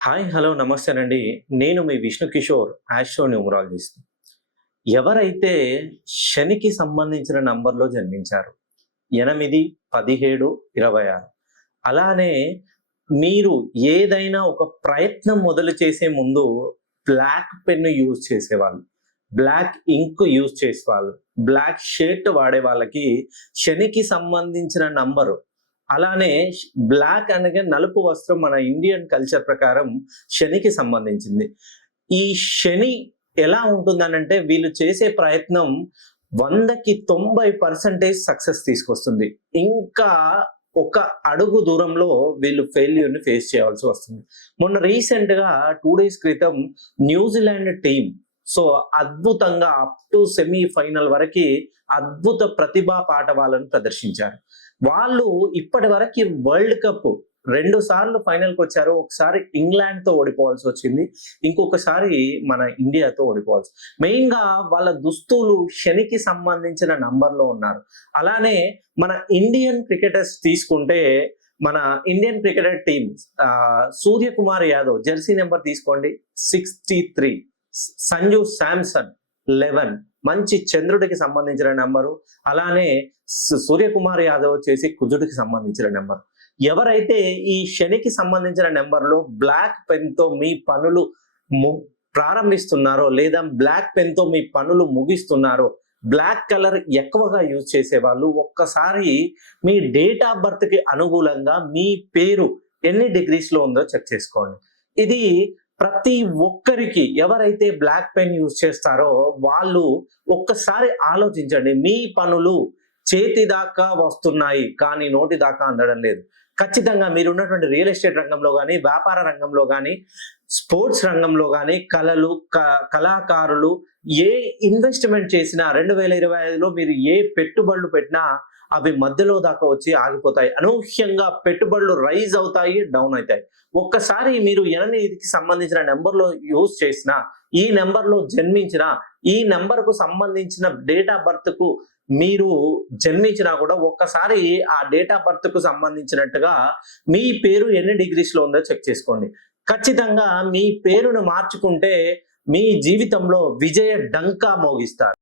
Hi! Hello! నమస్తేనండి. నేను మీ Vishnu Kishore astro numerologist. ఎవరైతే శనికి సంబంధించిన నంబర్‌లో జన్మించారో 8, 17, 26 అలానే మీరు ఏదైనా ఒక ప్రయత్నం మొదలు చేసే ముందు బ్లాక్ పెన్ యూజ్ చేసేవాళ్ళు, బ్లాక్ ఇంక్ యూజ్ చేసేవాళ్ళు, బ్లాక్ షర్ట్ వాడే వాళ్ళకి శనికి సంబంధించిన నంబరు అలానే బ్లాక్ అనగా నలుపు వస్త్రం మన ఇండియన్ కల్చర్ ప్రకారం శనికి సంబంధించింది. ఈ శని ఎలా ఉంటుందనంటే వీళ్ళు చేసే ప్రయత్నం 100కి 90% సక్సెస్ తీసుకొస్తుంది. ఇంకా ఒక అడుగు దూరంలో వీళ్ళు ఫెయిల్యూర్‌ని ఫేస్ చేయాల్సి వస్తుంది. మొన్న రీసెంట్‌గా 2 డేస్ క్రితం న్యూజిలాండ్ టీమ్ సో అద్భుతంగా అప్ టు సెమీ ఫైనల్ వరకి అద్భుత ప్రతిభా పాటవాలను ప్రదర్శించారు. వాళ్ళు ఇప్పటివరకి వరల్డ్ కప్ 2 సార్లు ఫైనల్‌కొచ్చారు. ఒకసారి ఇంగ్లాండ్‌తో ఓడిపోవాల్సొచ్చింది. ఇంకొకసారి మన ఇండియాతో ఓడిపోవాల్సి మెయిన్‌గా వాళ్ళ దుస్తులు శనికి సంబంధించిన నంబర్‌లో ఉన్నారు. అలానే మన ఇండియన్ క్రికెటర్స్ తీసుకుంటే మన Indian cricketer team Suryakumar Yadav Jersey number తీసుకోండి 63, సంజు శాంసన్ 11 మంచి చంద్రుడికి సంబంధించిన నంబరు. అలానే సూర్యకుమార్ యాదవ్ వచ్చేసి కుజుడికి సంబంధించిన నెంబర్. ఎవరైతే ఈ శనికి సంబంధించిన నెంబర్‌లో బ్లాక్ పెన్‌తో మీ పనులు ప్రారంభిస్తున్నారో లేదా బ్లాక్ పెన్‌తో మీ పనులు ముగిస్తున్నారో, బ్లాక్ కలర్ ఎక్కువగా యూజ్ చేసేవాళ్ళు ఒక్కసారి మీ డేట్ ఆఫ్ బర్త్‌కి అనుగుణంగా మీ పేరు ఎన్ని డిగ్రీస్‌లో ఉందో చెక్ చేసుకోండి. ఇది ప్రతి ఒక్కరికి ఎవరైతే బ్లాక్ పెన్ యూజ్ చేస్తారో వాళ్ళు ఒక్కసారి ఆలోచించండి. మీ పనులు చేతి దాకా వస్తున్నాయి కానీ నోటి దాకా అందడం లేదు. ఖచ్చితంగా మీరున్నటువంటి రియల్ ఎస్టేట్ రంగంలో గాని, వ్యాపార రంగంలో గాని, స్పోర్ట్స్ రంగంలో గాని, కళాకారులు ఏ ఇన్వెస్ట్‌మెంట్ చేసినా 2025లో మీరు ఏ పెట్టుబడులు పెట్టినా అవి మధ్యలో దాకా వచ్చి ఆగిపోతాయి. అనూహ్యంగా పెట్టుబడులు రైజ్ అవుతాయి, డౌన్ అయితాయి. ఒక్కసారి మీరు 8కి సంబంధించిన నంబర్‌లో యూజ్ చేసినా, ఈ నంబర్‌లో జన్మించినా, ఈ నంబర్‌కు సంబంధించిన డేట్ ఆఫ్ బర్త్‌కు మీరు జన్మించినా కూడా ఒక్కసారి ఆ డేట్ ఆఫ్ బర్త్‌కు సంబంధించినట్టుగా మీ పేరు ఎన్ని డిగ్రీస్‌లో ఉందో చెక్ చేసుకోండి. ఖచ్చితంగా మీ పేరును మార్చుకుంటే మీ జీవితంలో విజయ డంకా మోగిస్తారు.